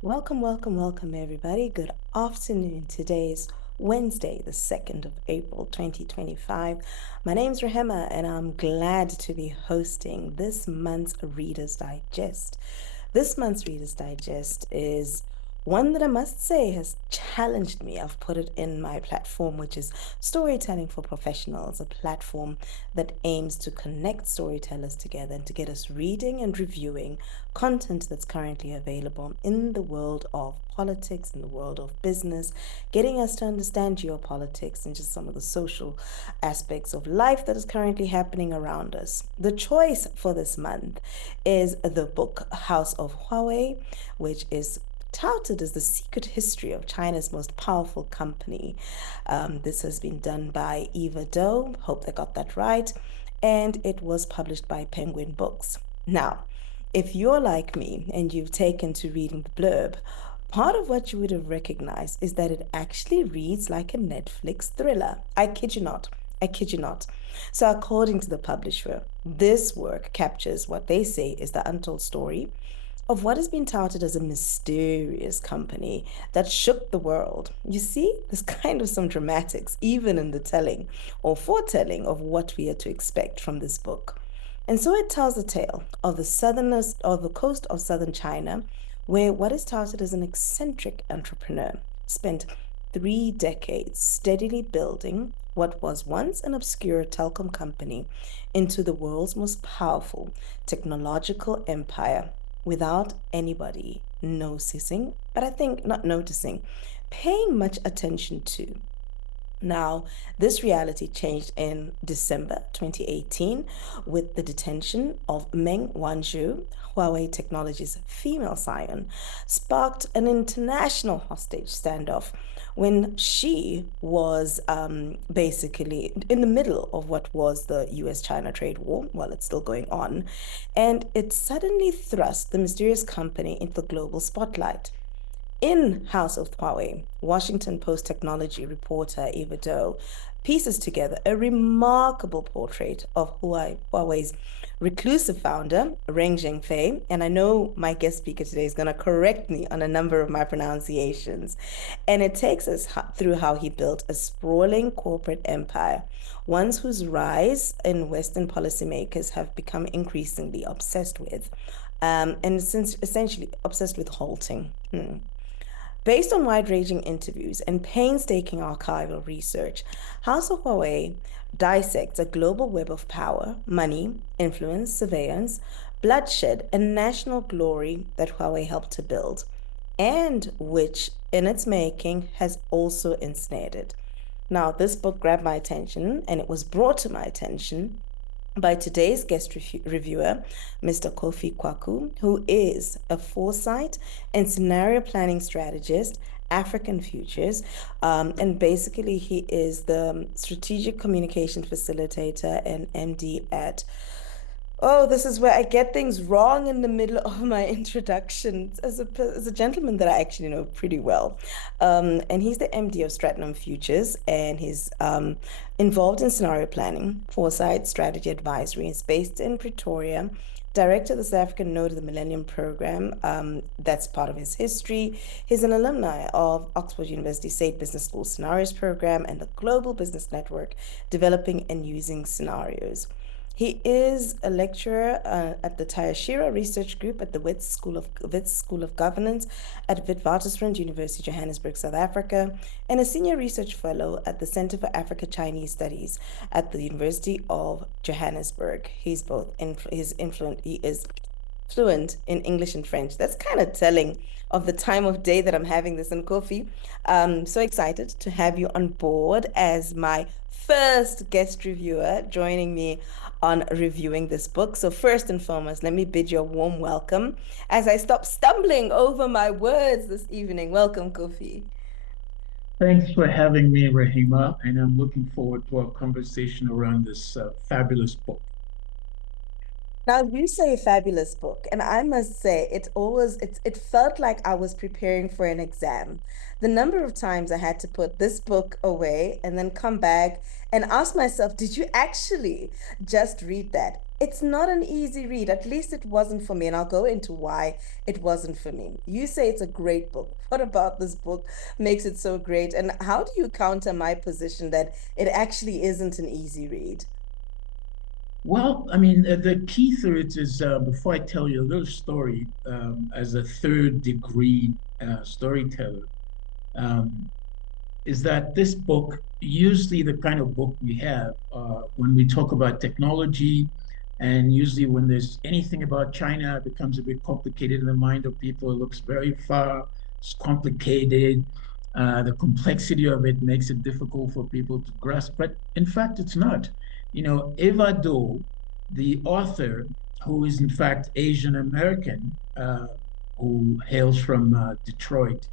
Welcome, welcome, welcome, everybody. Good afternoon. Today's Wednesday, the 2nd of April, 2025. My name's Rahema, and I'm glad to be hosting this month's Reader's Digest. This month's Reader's Digest is one that I must say has challenged me. I've put it in my platform, which is Storytelling for Professionals, a platform that aims to connect storytellers together and to get us reading and reviewing content that's currently available in the world of politics, in the world of business, getting us to understand geopolitics and just some of the social aspects of life that is currently happening around us. The choice for this month is the book House of Huawei, which is touted as the secret history of China's most powerful company. This has been done by Eva Dou, hope I got that right, and it was published by Penguin Books. Now, if you're like me and you've taken to reading the blurb, part of what you would have recognized is that it actually reads like a Netflix thriller. I kid you not. I kid you not. So, according to the publisher, this work captures what they say is the untold story of what has been touted as a mysterious company that shook the world. You see, there's kind of some dramatics, even in the telling or foretelling of what we are to expect from this book. And so it tells the tale of the southernest or the coast of southern China, where what is touted as an eccentric entrepreneur spent 3 decades steadily building what was once an obscure telecom company into the world's most powerful technological empire without anybody noticing, but I think not noticing, paying much attention to. Now, this reality changed in December 2018 with the detention of Meng Wanzhou, Huawei Technologies' female scion, sparked an international hostage standoff when she was basically in the middle of what was the US-China trade war, while it's still going on, and it suddenly thrust the mysterious company into the global spotlight. In House of Huawei, Washington Post technology reporter Eva Dou pieces together a remarkable portrait of Huawei's reclusive founder, Ren Zhengfei, and I know my guest speaker today is going to correct me on a number of my pronunciations. And it takes us through how he built a sprawling corporate empire, one whose rise in Western policymakers have become increasingly obsessed with, and since essentially obsessed with halting. Based on wide-ranging interviews and painstaking archival research, House of Huawei dissects a global web of power, money, influence, surveillance, bloodshed, and national glory that Huawei helped to build, and which, in its making, has also ensnared it. Now, this book grabbed my attention, and it was brought to my attention by today's guest reviewer, Mr. Kofi Kwaku, who is a foresight and scenario planning strategist, African Futures, and basically he is the strategic communication facilitator and MD at Oh, this is where I get things wrong in the middle of my introduction as a gentleman that I actually know pretty well. And he's the MD of Stratnum Futures, and he's involved in scenario planning, foresight, strategy advisory. He's based in Pretoria, director of the South African Node of the Millennium Program. That's part of his history. He's an alumni of Oxford University State Business School Scenarios Program and the Global Business Network, developing and using scenarios. He is a lecturer at the Tayashira Research Group at the Wits School of Governance at Witwatersrand University, Johannesburg, South Africa, and a senior research fellow at the Center for Africa-Chinese Studies at the University of Johannesburg. He is fluent in English and French. That's kind of telling of the time of day that I'm having this in coffee. I'm so excited to have you on board as my first guest reviewer joining me on reviewing this book. So first and foremost, let me bid you a warm welcome as I stop stumbling over my words this evening. Welcome, Kofi. Thanks for having me, Rahima, and I'm looking forward to our conversation around this fabulous book. Now you say fabulous book, and I must say it felt like I was preparing for an exam. The number of times I had to put this book away and then come back and ask myself, did you actually just read that? It's not an easy read. At least it wasn't for me, and I'll go into why it wasn't for me. You say it's a great book. What about this book makes it so great? And how do you counter my position that it actually isn't an easy read? Well, I mean, the key to it is before I tell you a little story, as a third degree storyteller, um, is that this book, usually the kind of book we have when we talk about technology, and usually when there's anything about China, it becomes a bit complicated in the mind of people. It looks very far, it's complicated. The complexity of it makes it difficult for people to grasp. But in fact, it's not. You know, Eva Dou, the author, who is in fact Asian American, who hails from Detroit,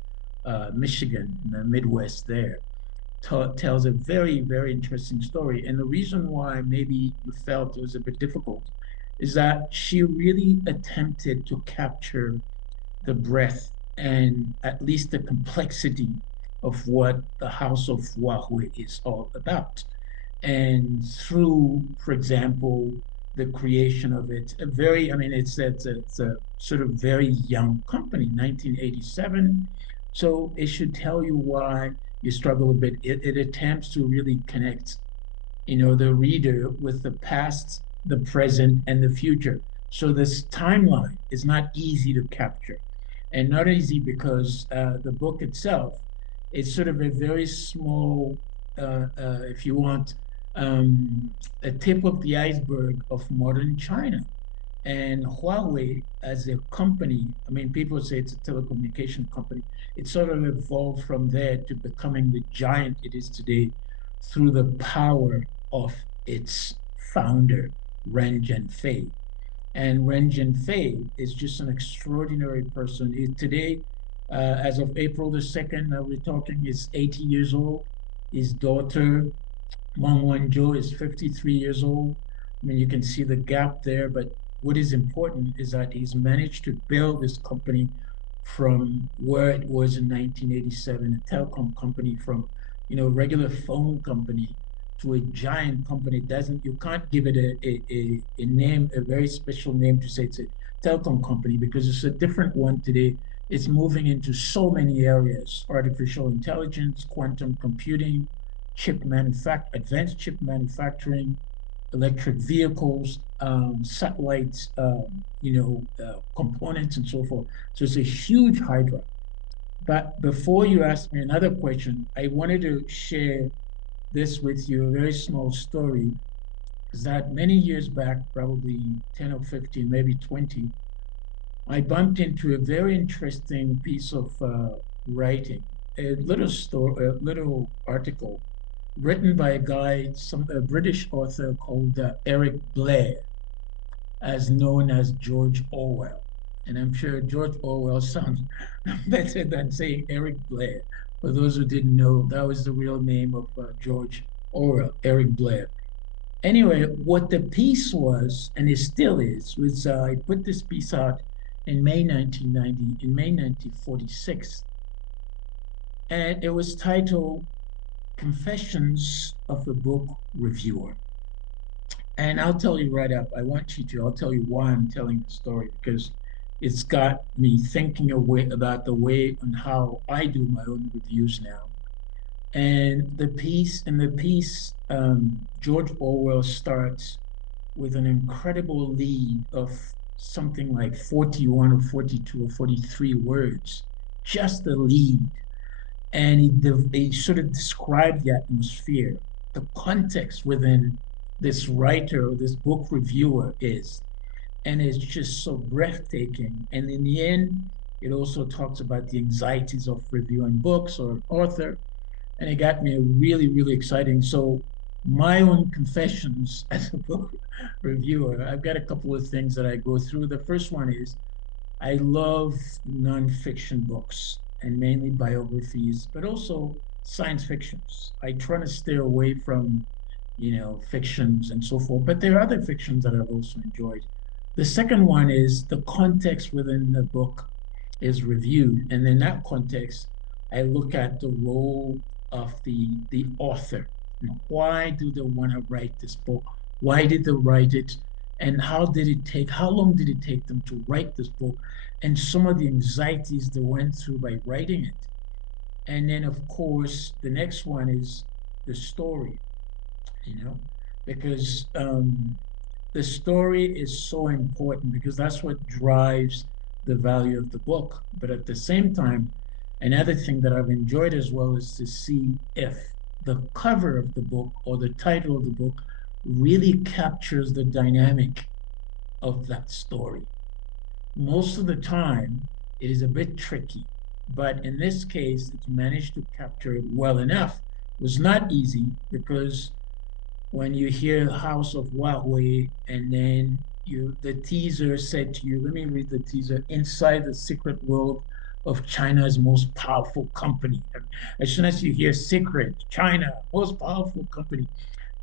Michigan, in the Midwest there, tells a very, very interesting story. And the reason why maybe you felt it was a bit difficult is that she really attempted to capture the breadth and at least the complexity of what the House of Huawei is all about. And through, for example, the creation of it, a very, I mean, it's a sort of very young company, 1987. So it should tell you why you struggle a bit. It attempts to really connect, the reader with the past, the present, and the future. So this timeline is not easy to capture, and not easy because the book itself is sort of a very small, if you want, um, a tip of the iceberg of modern China. And Huawei as a company, I mean, people say it's a telecommunication company. It sort of evolved from there to becoming the giant it is today through the power of its founder, Ren Zhengfei. And Ren Zhengfei is just an extraordinary person. Today, as of April the 2nd, we're talking, is 80 years old. His daughter, Wang Wenzhou, is 53 years old. I mean, you can see the gap there, but what is important is that he's managed to build this company from where it was in 1987, a telecom company from, regular phone company to a giant company. Doesn't You can't give it a name, a very special name to say it's a telecom company because it's a different one today. It's moving into so many areas: artificial intelligence, quantum computing, advanced chip manufacturing, electric vehicles, satellites, components, and so forth. So it's a huge hydra. But before you ask me another question, I wanted to share this with you, a very small story, is that many years back, probably 10 or 15, maybe 20, I bumped into a very interesting piece of writing, a little article written by a British author called Eric Blair, as known as George Orwell. And I'm sure George Orwell sounds better than saying Eric Blair. For those who didn't know, that was the real name of George Orwell, Eric Blair. Anyway, what the piece was, and it still is, was I put this piece out in May 1990, in May 1946, and it was titled Confessions of a Book Reviewer. And I'll tell you right up, I'll tell you why I'm telling the story, because it's got me thinking about the way and how I do my own reviews now. And George Orwell starts with an incredible lead of something like 41 or 42 or 43 words, just the lead. And he sort of described the atmosphere, the context within this writer or this book reviewer is. And it's just so breathtaking. And in the end, it also talks about the anxieties of reviewing books or author, and it got me really, really exciting. So my own confessions as a book reviewer, I've got a couple of things that I go through. The first one is I love nonfiction books and mainly biographies, but also science fictions. I try to steer away from, fictions and so forth. But there are other fictions that I've also enjoyed. The second one is the context within the book is reviewed. And in that context, I look at the role of the author. You know, why do they want to write this book? Why did they write it? And how long did it take them to write this book? And some of the anxieties they went through by writing it. And then, of course, the next one is the story, you know, because the story is so important because that's what drives the value of the book. But at the same time, another thing that I've enjoyed as well is to see if the cover of the book or the title of the book really captures the dynamic of that story. Most of the time, it is a bit tricky, but in this case, it's managed to capture it well enough. It was not easy because when you hear House of Huawei and then the teaser said to you, let me read the teaser, inside the secret world of China's most powerful company. And as soon as you hear secret, China, most powerful company,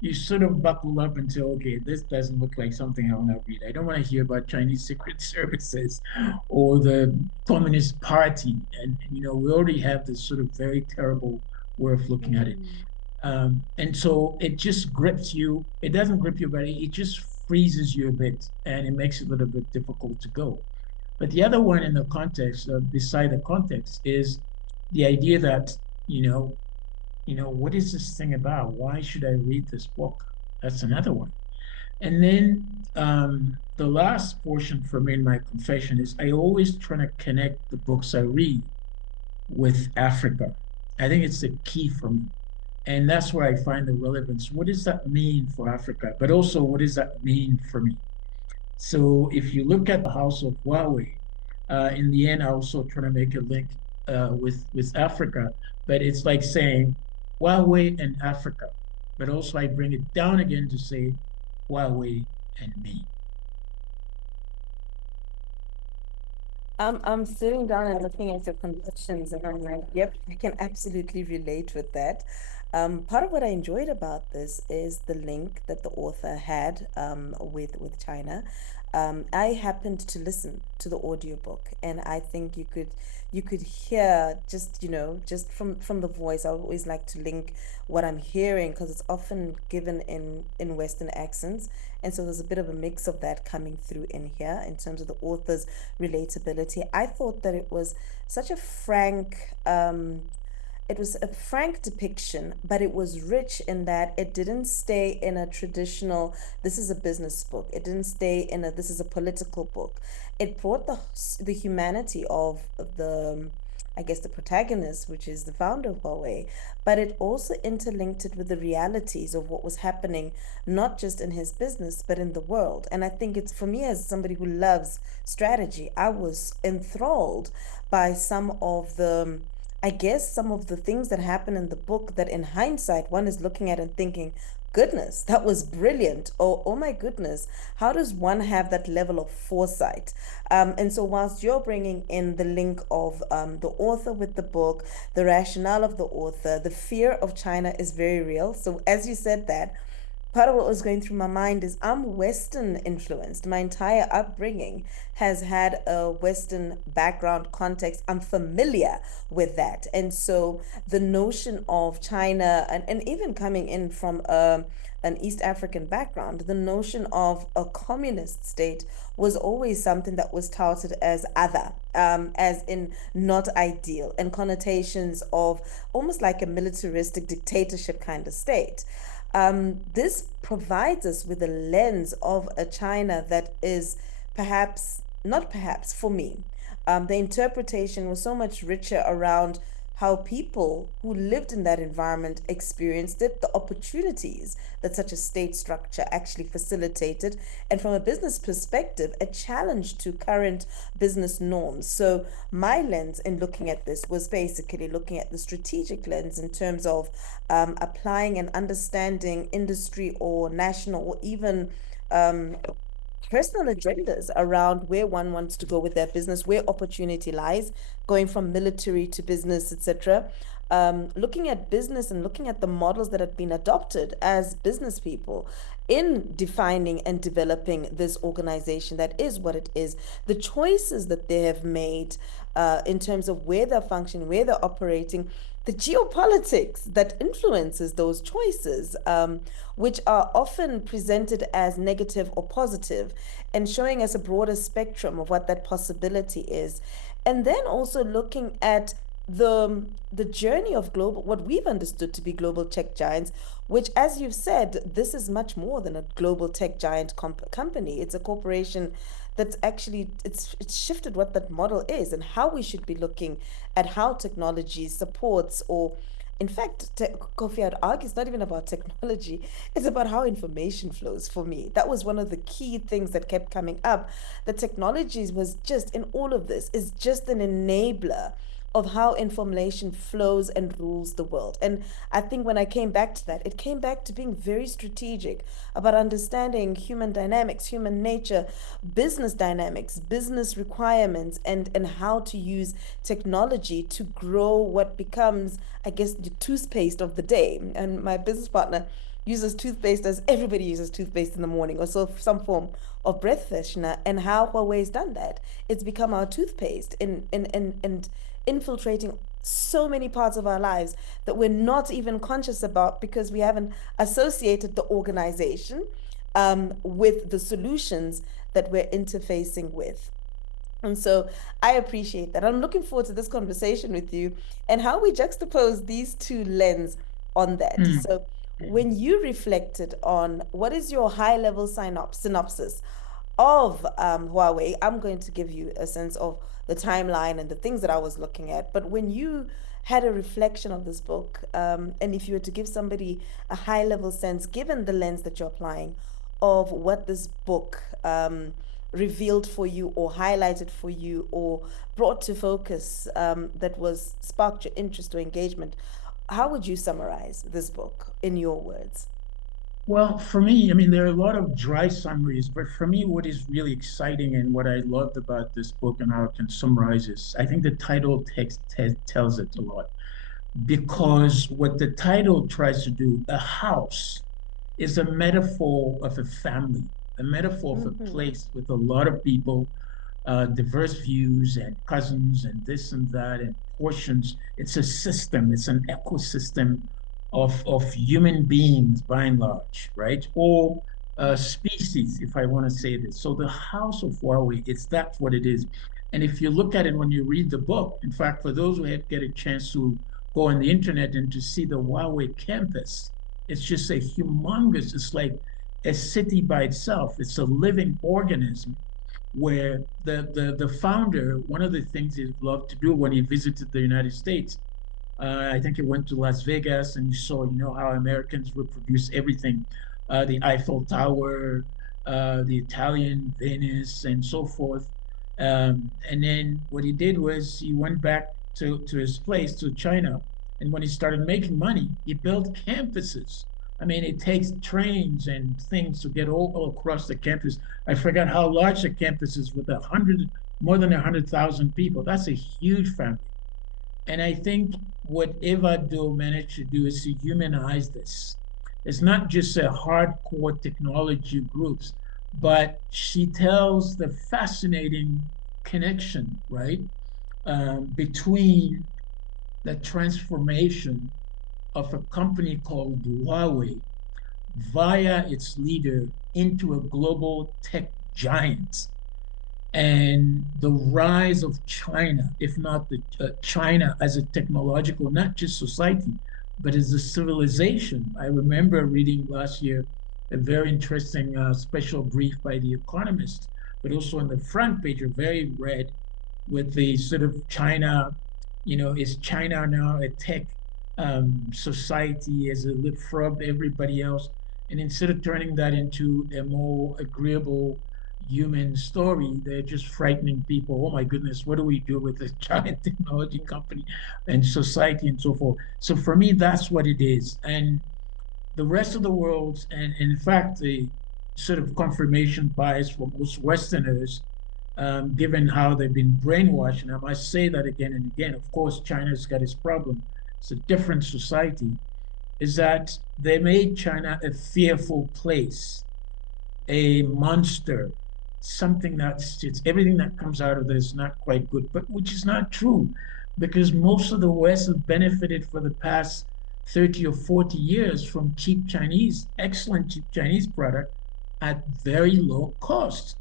you sort of buckle up and say, okay, this doesn't look like something I want to read. I don't want to hear about Chinese secret services or the Communist Party. And you know, we already have this sort of very terrible way of looking at it. Mm. And so it just grips you. It doesn't grip you, but it just freezes you a bit and it makes it a little bit difficult to go. But the other one in the context, beside the context, is the idea that, you know, what is this thing about? Why should I read this book? That's another one. And then the last portion for me in my confession is I always try to connect the books I read with Africa. I think it's the key for me. And that's where I find the relevance. What does that mean for Africa? But also, what does that mean for me? So if you look at the House of Huawei, in the end, I also try to make a link with Africa, but it's like saying Huawei and Africa, but also I bring it down again to say Huawei and me. I'm sitting down and looking at your convictions, and I'm like, yep, I can absolutely relate with that. Part of what I enjoyed about this is the link that the author had with China. I happened to listen to the audiobook, and I think you could hear just just from the voice. I always like to link what I'm hearing because it's often given in Western accents, and so there's a bit of a mix of that coming through in here in terms of the author's relatability. I thought that it was a frank depiction, but it was rich in that it didn't stay in a traditional, this is a business book. It didn't stay in a, this is a political book. It brought the humanity of I guess, the protagonist, which is the founder of Huawei, but it also interlinked it with the realities of what was happening, not just in his business, but in the world. And I think it's for me, as somebody who loves strategy, I was enthralled by some of the I guess some of the things that happen in the book that in hindsight one is looking at and thinking, goodness, that was brilliant. Oh my goodness, how does one have that level of foresight? And so whilst you're bringing in the link of the author with the book, the rationale of the author, the fear of China is very real. So as you said that, part of what was going through my mind is I'm Western influenced. My entire upbringing has had a Western background context. I'm familiar with that. And so the notion of China, and even coming in from an East African background, the notion of a communist state was always something that was touted as other. As in not ideal, and connotations of almost like a militaristic dictatorship kind of state. This provides us with a lens of a China that is perhaps, not perhaps, for me, the interpretation was so much richer around how people who lived in that environment experienced it, the opportunities that such a state structure actually facilitated, and from a business perspective, a challenge to current business norms. So, my lens in looking at this was basically looking at the strategic lens in terms of applying and understanding industry or national or even personal agendas around where one wants to go with their business, where opportunity lies, going from military to business, etc. Looking at business and looking at the models that have been adopted as business people in defining and developing this organization that is what it is, the choices that they have made in terms of where they're functioning, where they're operating, the geopolitics that influences those choices, which are often presented as negative or positive, and showing us a broader spectrum of what that possibility is. And then also looking at the journey of global, what we've understood to be global tech giants, which, as you've said, this is much more than a global tech giant company. It's a corporation that's actually it's shifted what that model is and how we should be looking at how technology supports, or in fact, Kofi, I'd argue it's not even about technology. It's about how information flows for me. That was one of the key things that kept coming up. The technologies was just in all of this is just an enabler of how information flows and rules the world. And I think when I came back to that, it came back to being very strategic about understanding human dynamics, human nature, business dynamics, business requirements, and how to use technology to grow what becomes, I guess, the toothpaste of the day. And my business partner uses toothpaste as everybody uses toothpaste in the morning, or so some form of breath freshener, and how Huawei's done that. It's become our toothpaste and infiltrating so many parts of our lives that we're not even conscious about because we haven't associated the organization with the solutions that we're interfacing with. And so I appreciate that. I'm looking forward to this conversation with you and how we juxtapose these two lens on that. Hmm. So when you reflected on what is your high level synopsis of Huawei, I'm going to give you a sense of the timeline and the things that I was looking at. But when you had a reflection of this book, and if you were to give somebody a high level sense, given the lens that you're applying, of what this book revealed for you, or highlighted for you, or brought to focus, that was sparked your interest or engagement, how would you summarize this book in your words? Well, for me, I mean, there are a lot of dry summaries, but for me, what is really exciting and what I loved about this book and how I can summarize is I think the title text te tells it a lot. Because what the title tries to do, a house, is a metaphor of a family, a metaphor of a Mm-hmm. place with a lot of people, diverse views and cousins and this and that and portions. It's a system, it's an ecosystem of human beings by and large, right? Or species, if I want to say this. So the House of Huawei, that's what it is. And if you look at it when you read the book, in fact, for those who get a chance to go on the internet and to see the Huawei campus, it's just a humongous, it's like a city by itself. It's a living organism where the founder, one of the things he loved to do when he visited the United States, I think he went to Las Vegas and you saw, how Americans reproduce everything, the Eiffel Tower, the Italian Venice, and so forth. And then what he did was he went back to his place, to China. And when he started making money, he built campuses. I mean, it takes trains and things to get all across the campus. I forgot how large the campus is with more than 100,000 people. That's a huge family. And I think what Eva Dou managed to do is to humanize this. It's not just a hardcore technology groups, but she tells the fascinating connection, right, between the transformation of a company called Huawei via its leader into a global tech giant and the rise of China, if not the China as a technological, not just society, but as a civilization. I remember reading last year a very interesting special brief by The Economist, but also on the front page, a very red with the sort of China, is China now a tech society as a leapfrog everybody else? And instead of turning that into a more agreeable human story, they're just frightening people. Oh my goodness, what do we do with this giant technology company and society and so forth? So for me, that's what it is. And the rest of the world, and in fact, the sort of confirmation bias for most Westerners, given how they've been brainwashed, and I must say that again and again, of course, China's got its problem. It's a different society, is that they made China a fearful place, a monster, something that's it's everything that comes out of this is not quite good, but which is not true because most of the West has benefited for the past 30 or 40 years from cheap Chinese, excellent cheap Chinese product at very low cost.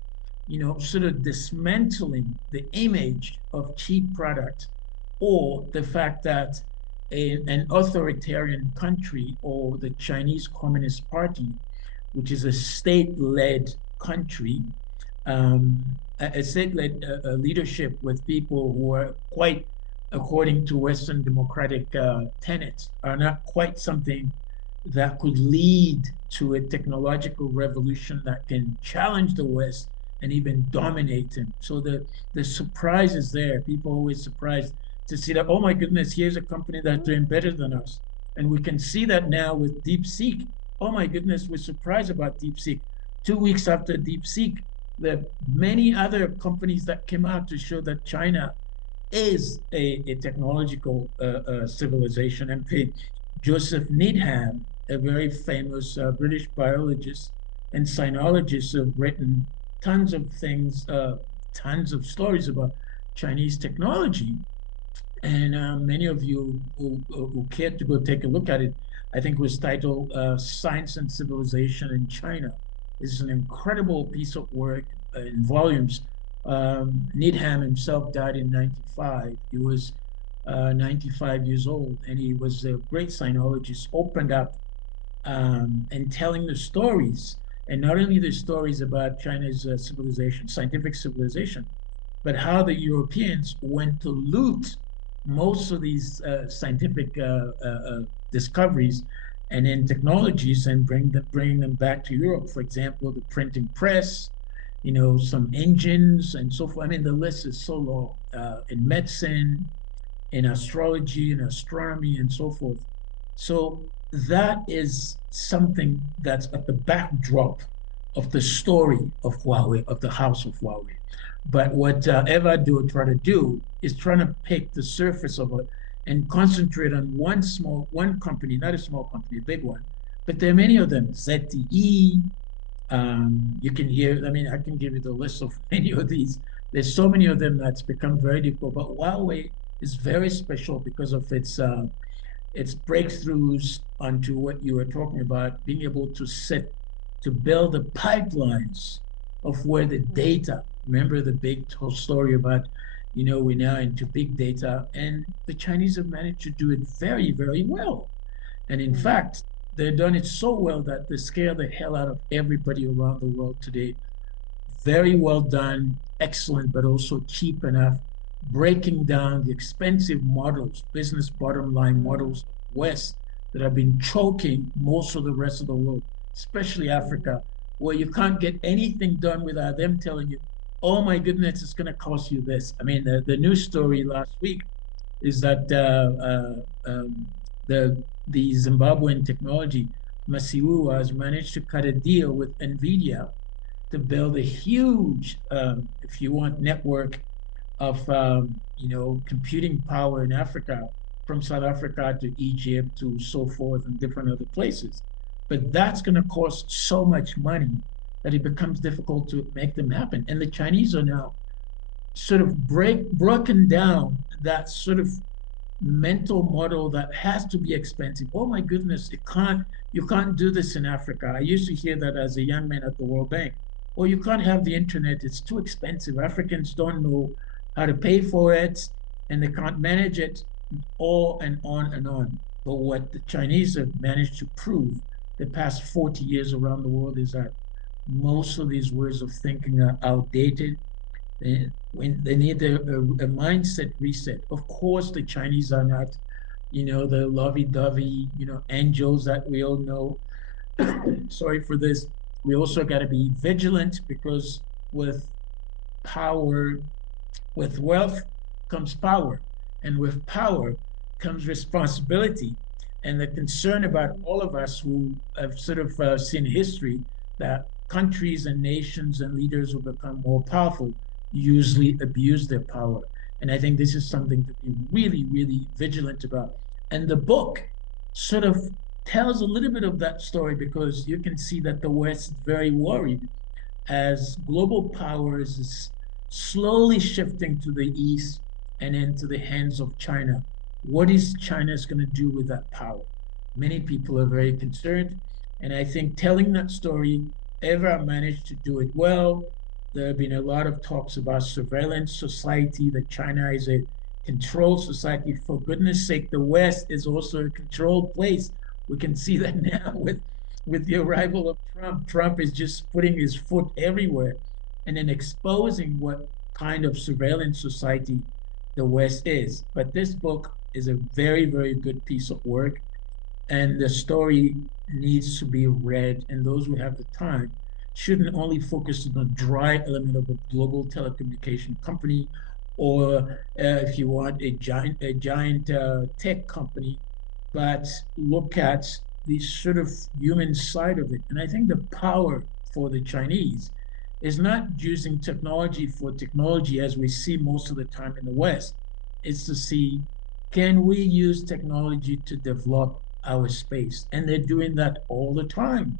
Sort of dismantling the image of cheap product or the fact that an authoritarian country or the Chinese Communist Party, which is a state-led country, a state-led leadership with people who are quite, according to Western democratic tenets, are not quite something that could lead to a technological revolution that can challenge the West and even dominate them. So the surprise is there. People are always surprised to see that, oh my goodness, here's a company that's doing better than us. And we can see that now with DeepSeek. Oh my goodness, we're surprised about DeepSeek. 2 weeks after DeepSeek, there are many other companies that came out to show that China is a technological civilization. And Joseph Needham, a very famous British biologist and sinologist, have written tons of things, tons of stories about Chinese technology. And many of you who cared to go take a look at it, I think it was titled Science and Civilization in China. This is an incredible piece of work in volumes. Needham himself died in 95. He was 95 years old, and he was a great sinologist, opened up and telling the stories, and not only the stories about China's civilization, scientific civilization, but how the Europeans went to loot most of these scientific discoveries and then technologies and bring them back to Europe. For example, the printing press, some engines and so forth. I mean, the list is so long in medicine, in astrology, in astronomy, and so forth. So that is something that's at the backdrop of the story of Huawei, of the house of Huawei. But what Eva Dou try to do is trying to pick the surface of it and concentrate on one company, not a small company, a big one. But there are many of them, ZTE, you can hear, I mean, I can give you the list of many of these. There's so many of them that's become very difficult. But Huawei is very special because of its breakthroughs onto what you were talking about, being able to build the pipelines of where the Mm, data, remember the big story about, we're now into big data, and the Chinese have managed to do it very, very well. And in mm, fact, they've done it so well that they scare the hell out of everybody around the world today. Very well done, excellent, but also cheap enough, breaking down the expensive models, business bottom line mm, models of the West that have been choking most of the rest of the world, especially mm, Africa, where you can't get anything done without them telling you, oh my goodness, it's going to cost you this. I mean, the news story last week is that the Zimbabwean technology, Masiwu, has managed to cut a deal with NVIDIA to build a huge, if you want, network of computing power in Africa, from South Africa to Egypt to so forth and different other places. But that's going to cost so much money that it becomes difficult to make them happen. And the Chinese are now sort of broken down that sort of mental model that has to be expensive. Oh my goodness, you can't do this in Africa. I used to hear that as a young man at the World Bank. Or you can't have the internet, it's too expensive. Africans don't know how to pay for it and they can't manage it, all and on and on. But what the Chinese have managed to prove the past 40 years around the world is that most of these ways of thinking are outdated. When they need a mindset reset. Of course, the Chinese are not, the lovey-dovey, angels that we all know. Sorry for this. We also got to be vigilant because with power with wealth comes power, and with power comes responsibility. And the concern about mm, all of us who have sort of seen history that countries and nations and leaders who become more powerful usually abuse their power. And I think this is something to be really, really vigilant about. And the book sort of tells a little bit of that story because you can see that the West is very worried as global powers is slowly shifting to the east and into the hands of China. What is China's going to do with that power? Many people are very concerned, and I think telling that story, Eva managed to do it well. There have been a lot of talks about surveillance society, that China is a controlled society. For goodness sake, the West is also a controlled place. We can see that now with the arrival of Trump. Trump is just putting his foot everywhere and then exposing what kind of surveillance society the West is. But this book is a very, very good piece of work, and the story needs to be read. And those who have the time shouldn't only focus on the dry element of a global telecommunication company, or if you want a giant tech company, but look at the sort of human side of it. And I think the power for the Chinese is not using technology for technology as we see most of the time in the West. It's to see, can we use technology to develop our space? And they're doing that all the time.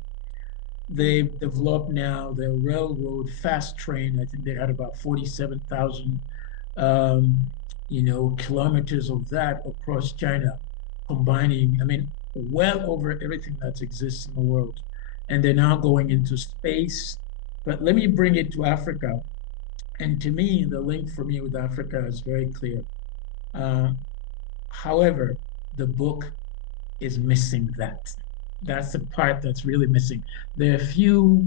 They've developed now the railroad fast train. I think they had about 47,000 kilometers of that across China, combining, I mean, well over everything that exists in the world. And they're now going into space. But let me bring it to Africa. And to me, the link for me with Africa is very clear. Uh, However, the book is missing that. That's the part that's really missing. There are a few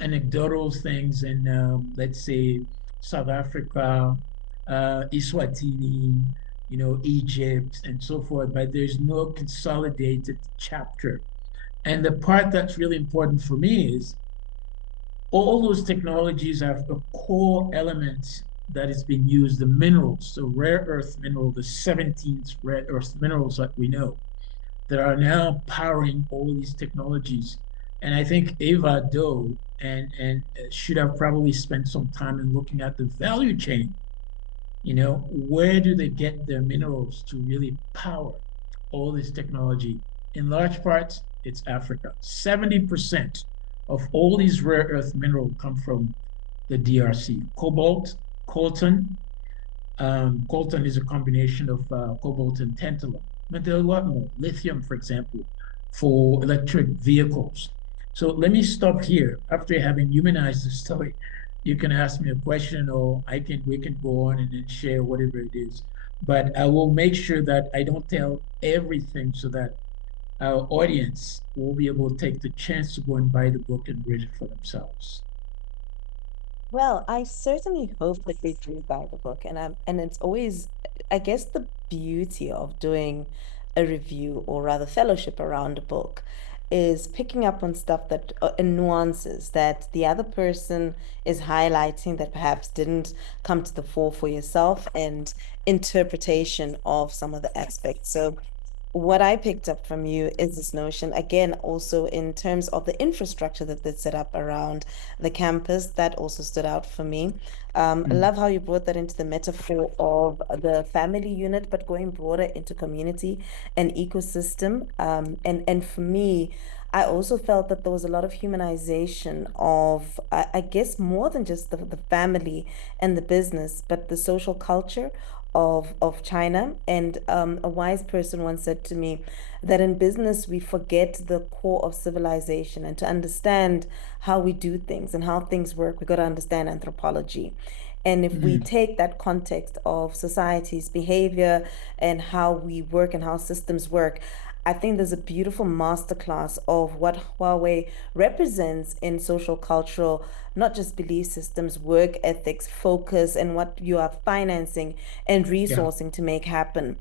anecdotal things in, let's say, South Africa, Eswatini, Egypt, and so forth, but there's no consolidated chapter. And the part that's really important for me is all those technologies have a core element that is being used, the minerals, the rare earth mineral, the 17th rare earth minerals that we know that are now powering all these technologies. And I think Eva Dou and should have probably spent some time in looking at the value chain. Where do they get their minerals to really power all this technology? In large parts, it's Africa. 70% of all these rare earth minerals come from the DRC. Cobalt, coltan, coltan is a combination of cobalt and tantalum, but there are a lot more. Lithium, for example, for electric vehicles. So let me stop here. After having humanized the story, you can ask me a question, or we can go on and then share whatever it is. But I will make sure that I don't tell everything so that our audience will be able to take the chance to go and buy the book and read it for themselves. Well, I certainly hope that they do buy the book, and it's always, I guess, the beauty of doing a review or rather fellowship around a book is picking up on stuff that and nuances that the other person is highlighting that perhaps didn't come to the fore for yourself, and interpretation of some of the aspects. So what I picked up from you is this notion, again, also in terms of the infrastructure that they set up around the campus, that also stood out for me. I Mm. love how you brought that into the metaphor of the family unit, but going broader into community and ecosystem. And for me, I also felt that there was a lot of humanization of, I guess, more than just the family and the business, but the social culture of China. And a wise person once said to me that in business we forget the core of civilization, and to understand how we do things and how things work, we got to understand anthropology. And if we Mm. take that context of society's behavior and how we work and how systems work, I think there's a beautiful masterclass of what Huawei represents in social cultural, not just belief systems, work ethics, focus, and what you are financing and Yeah. resourcing to make happen.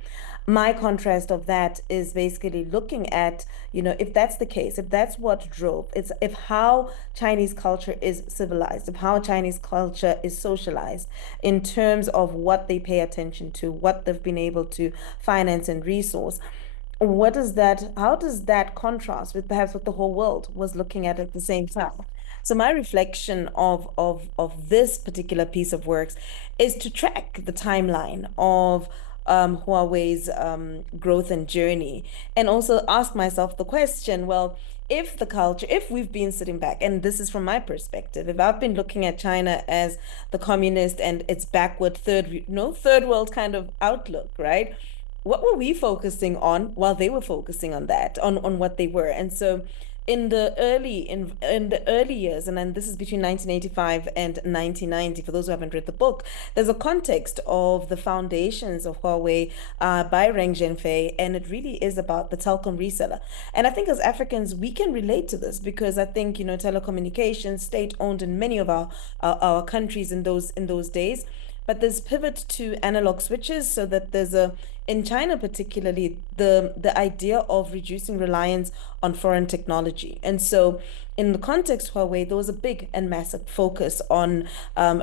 My contrast of that is basically looking at, if that's the case, if that's what drove, it's if how Chinese culture is civilized, if how Chinese culture is socialized in terms of what they pay attention to, what they've been able to finance and resource. How does that contrast with perhaps what the whole world was looking at the same time? So my reflection of this particular piece of works is to track the timeline of Huawei's growth and journey, and also ask myself the question, well, if the culture, if we've been sitting back, and this is from my perspective, if I've been looking at China as the communist and its backward third world kind of outlook, right? What were we focusing on while they were focusing on that, on what they were? And so in the early years, and then this is between 1985 and 1990, for those who haven't read the book, there's a context of the foundations of Huawei by Reng Zhenfei, and it really is about the telecom reseller. And I think as Africans, we can relate to this because I think, telecommunications, state-owned in many of our countries in those days. But there's pivot to analog switches so that in China particularly, the idea of reducing reliance on foreign technology. And so in the context of Huawei, there was a big and massive focus on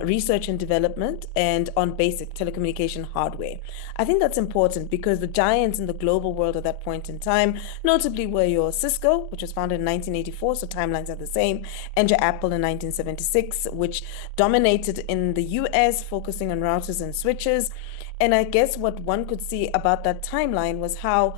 research and development and on basic telecommunication hardware. I think that's important because the giants in the global world at that point in time, notably were your Cisco, which was founded in 1984, so timelines are the same, and your Apple in 1976, which dominated in the US, focusing on routers and switches. And I guess what one could see about that timeline was how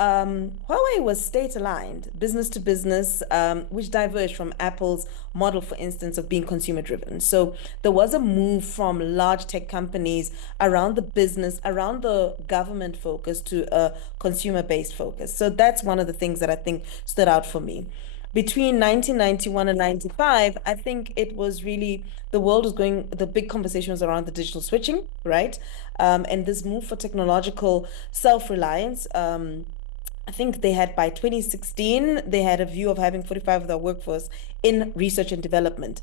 Huawei was state aligned, business to business, which diverged from Apple's model, for instance, of being consumer driven. So there was a move from large tech companies around the business, around the government focus to a consumer based focus. So that's one of the things that I think stood out for me. Between 1991 and 95, I think it was really the world was going, the big conversation was around the digital switching, right? And this move for technological self reliance. I think they had by 2016, they had a view of having 45 of their workforce in research and development.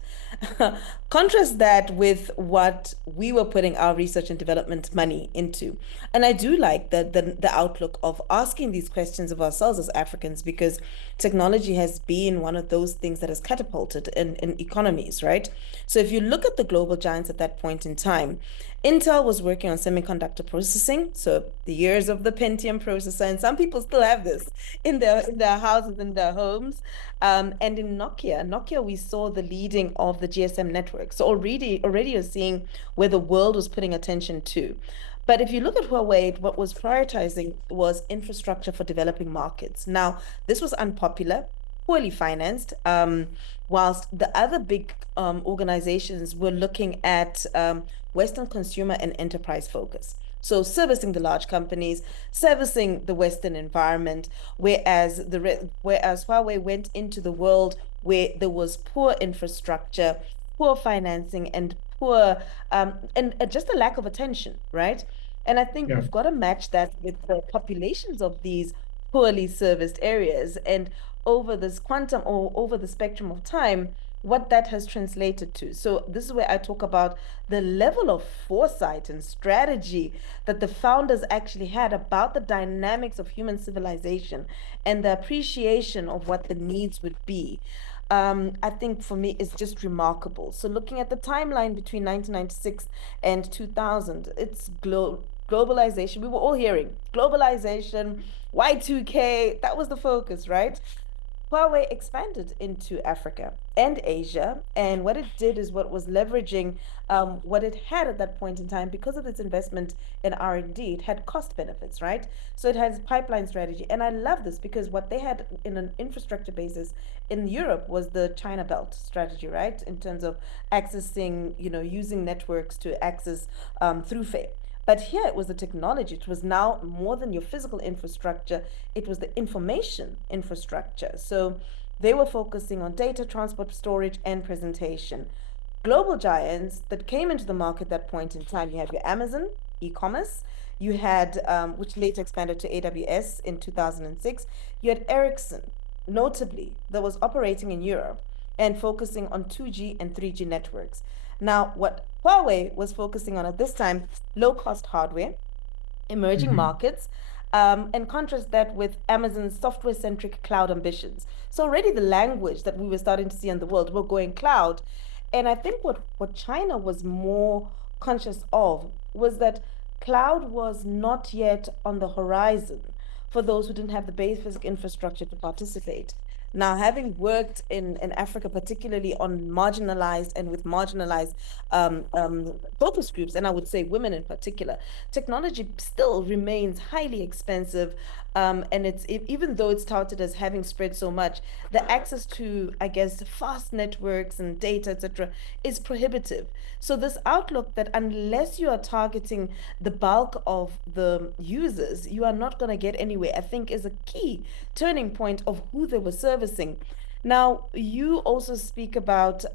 Contrast that with what we were putting our research and development money into. And I do like the outlook of asking these questions of ourselves as Africans because technology has been one of those things that has catapulted in economies, right? So if you look at the global giants at that point in time, Intel was working on semiconductor processing, so the years of the Pentium processor, and some people still have this in their houses, in their homes. And in Nokia, we saw the leading of the GSM network. So already you're seeing where the world was putting attention to. But if you look at Huawei, what was prioritizing was infrastructure for developing markets. Now, this was unpopular, poorly financed, whilst the other big organizations were looking at Western consumer and enterprise focus. So servicing the large companies, servicing the Western environment, whereas Huawei went into the world where there was poor infrastructure, poor financing, and poor and just a lack of attention, right? And I think Yeah. we've got to match that with the populations of these poorly serviced areas and over this quantum or over the spectrum of time, what that has translated to. So this is where I talk about the level of foresight and strategy that the founders actually had about the dynamics of human civilization and the appreciation of what the needs would be. I think for me is just remarkable. So looking at the timeline between 1996 and 2000, it's globalization. We were all hearing globalization, Y2K, that was the focus, right? Huawei expanded into Africa and Asia, and what it did is what was leveraging what it had at that point in time because of its investment in R&D. It had cost benefits, right? So it has pipeline strategy, and I love this because what they had in an infrastructure basis in Europe was the China Belt strategy, right? In terms of accessing, using networks to access through fair. But here it was the technology. It was now more than your physical infrastructure, it was the information infrastructure. So they were focusing on data, transport, storage, and presentation. Global giants that came into the market at that point in time, you have your Amazon, e-commerce, you had, which later expanded to AWS in 2006, you had Ericsson, notably, that was operating in Europe and focusing on 2G and 3G networks. Now, what Huawei was focusing on at this time, low-cost hardware, emerging Hmm. markets, and contrast that with Amazon's software centric cloud ambitions. So, already the language that we were starting to see in the world, we're going cloud. And I think what China was more conscious of was that cloud was not yet on the horizon for those who didn't have the basic infrastructure to participate. Now, having worked in Africa, particularly on marginalized and with marginalized focus groups, and I would say women in particular, technology still remains highly expensive. And even though it's touted as having spread so much, the access to, I guess, fast networks and data, etc., is prohibitive. So this outlook that unless you are targeting the bulk of the users, you are not going to get anywhere, I think is a key turning point of who they were servicing. Now, you also speak about,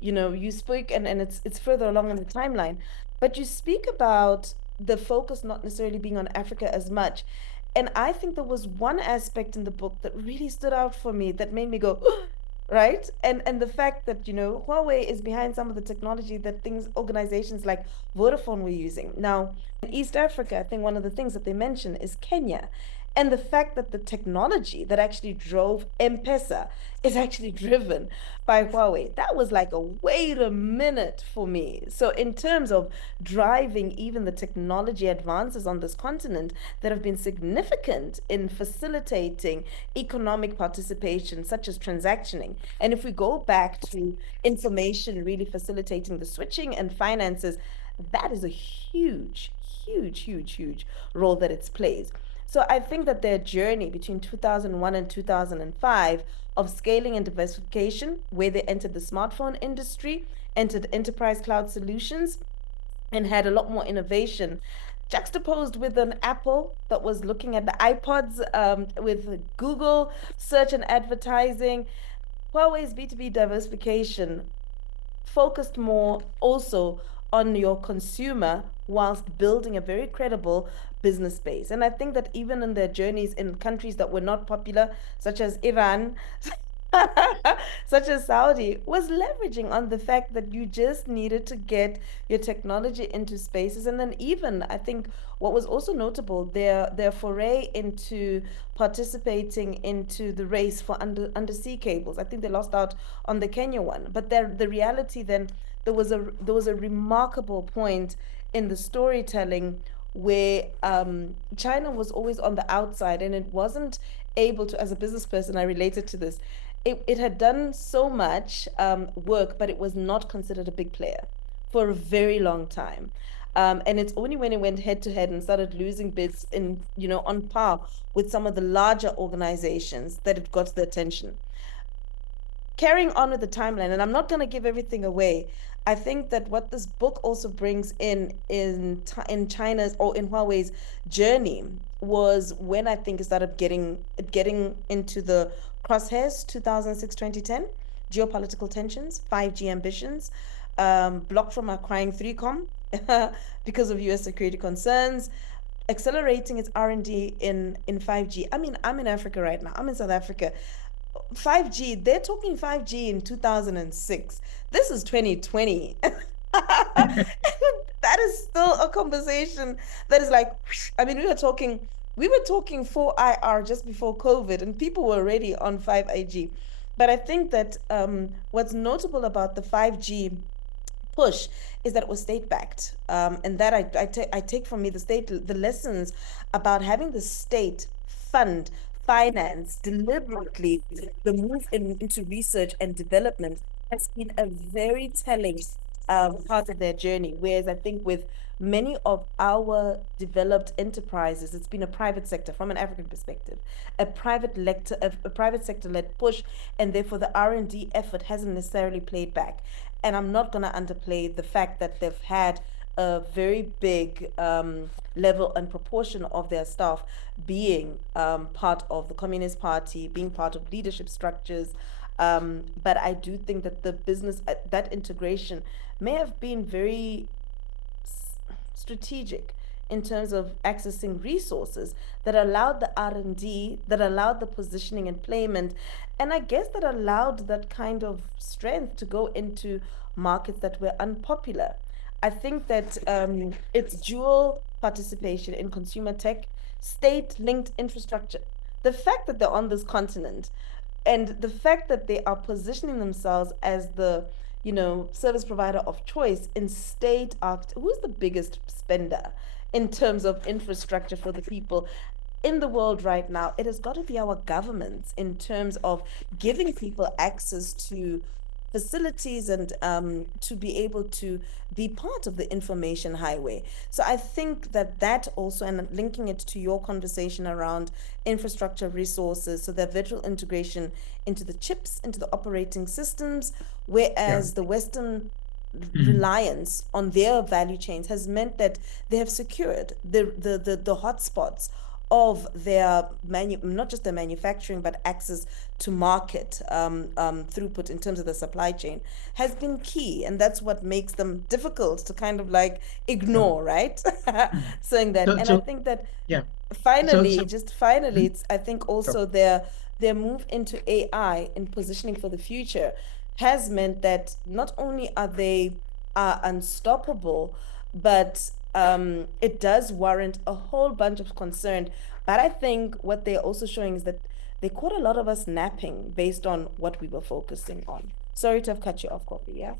you speak, and it's further along in the timeline, but you speak about the focus not necessarily being on Africa as much. And I think there was one aspect in the book that really stood out for me that made me go, right? And the fact that, Huawei is behind some of the technology that things organizations like Vodafone were using. Now, in East Africa, I think one of the things that they mention is Kenya. And the fact that the technology that actually drove M-Pesa is actually driven by Huawei. That was like a wait a minute for me. So, in terms of driving even the technology advances on this continent that have been significant in facilitating economic participation, such as transactioning. And if we go back to information really facilitating the switching and finances, that is a huge, huge, huge, huge role that it plays. So I think that their journey between 2001 and 2005 of scaling and diversification, where they entered the smartphone industry, entered enterprise cloud solutions, and had a lot more innovation, juxtaposed with an Apple that was looking at the iPods, with Google search and advertising. Huawei's B2B diversification focused more also on your consumer whilst building a very credible business base. And I think that even in their journeys in countries that were not popular, such as Iran, such as Saudi, was leveraging on the fact that you just needed to get your technology into spaces. And then even I think what was also notable, their foray into participating into the race for undersea cables. I think they lost out on the Kenya one. But the reality then, there was a remarkable point in the storytelling where China was always on the outside and it wasn't able to, as a business person, I related to this. It had done so much work, but it was not considered a big player for a very long time. And it's only when it went head to head and started losing bids in, on par with some of the larger organizations that it got the attention. Carrying on with the timeline, and I'm not going to give everything away. I think that what this book also brings in China's or in Huawei's journey was when I think it started getting into the crosshairs 2006 2010 geopolitical tensions, 5G ambitions, blocked from acquiring 3Com because of US security concerns, accelerating its R&D in 5G. I mean, I'm in Africa right now. I'm in South Africa. 5G, they're talking 5G in 2006. This is 2020. That is still a conversation that is like, I mean, we were talking 4IR just before COVID, and people were already on 5G. But I think that what's notable about the 5G push is that it was state backed, and that I take from me the lessons about having the state fund finance deliberately the move into research and development has been a very telling part of their journey. Whereas I think with many of our developed enterprises, it's been a private sector from an African perspective, a private sector led push, and therefore the R&D effort hasn't necessarily played back. And I'm not going to underplay the fact that they've had a very big level and proportion of their staff being part of the Communist Party, being part of leadership structures. But I do think that the business, that integration may have been very strategic in terms of accessing resources that allowed the R&D, that allowed the positioning and playment, and I guess that allowed that kind of strength to go into markets that were unpopular. I think that it's dual participation in consumer tech, state-linked infrastructure. The fact that they're on this continent and the fact that they are positioning themselves as the service provider of choice in state art, who's the biggest spender in terms of infrastructure for the people? in the world right now, it has got to be our governments in terms of giving people access to facilities and to be able to be part of the information highway. So I think that that also, and linking it to your conversation around infrastructure resources, so that virtual integration into the chips, into the operating systems, Yeah. whereas the Western Mm. reliance on their value chains has meant that they have secured the hotspots of their not just their manufacturing, but access to market throughput in terms of the supply chain has been key. And that's what makes them difficult to kind of like Yeah. ignore, right? Mm. Saying that. So, And I so think that yeah. finally, So, just finally, mm, it's I think sure. also their move into AI in positioning for the future has meant that not only are they unstoppable, but it does warrant a whole bunch of concern. But I think what they're also showing is that they caught a lot of us napping based on what we were focusing on. Sorry to have cut you off, Coffee. Yeah.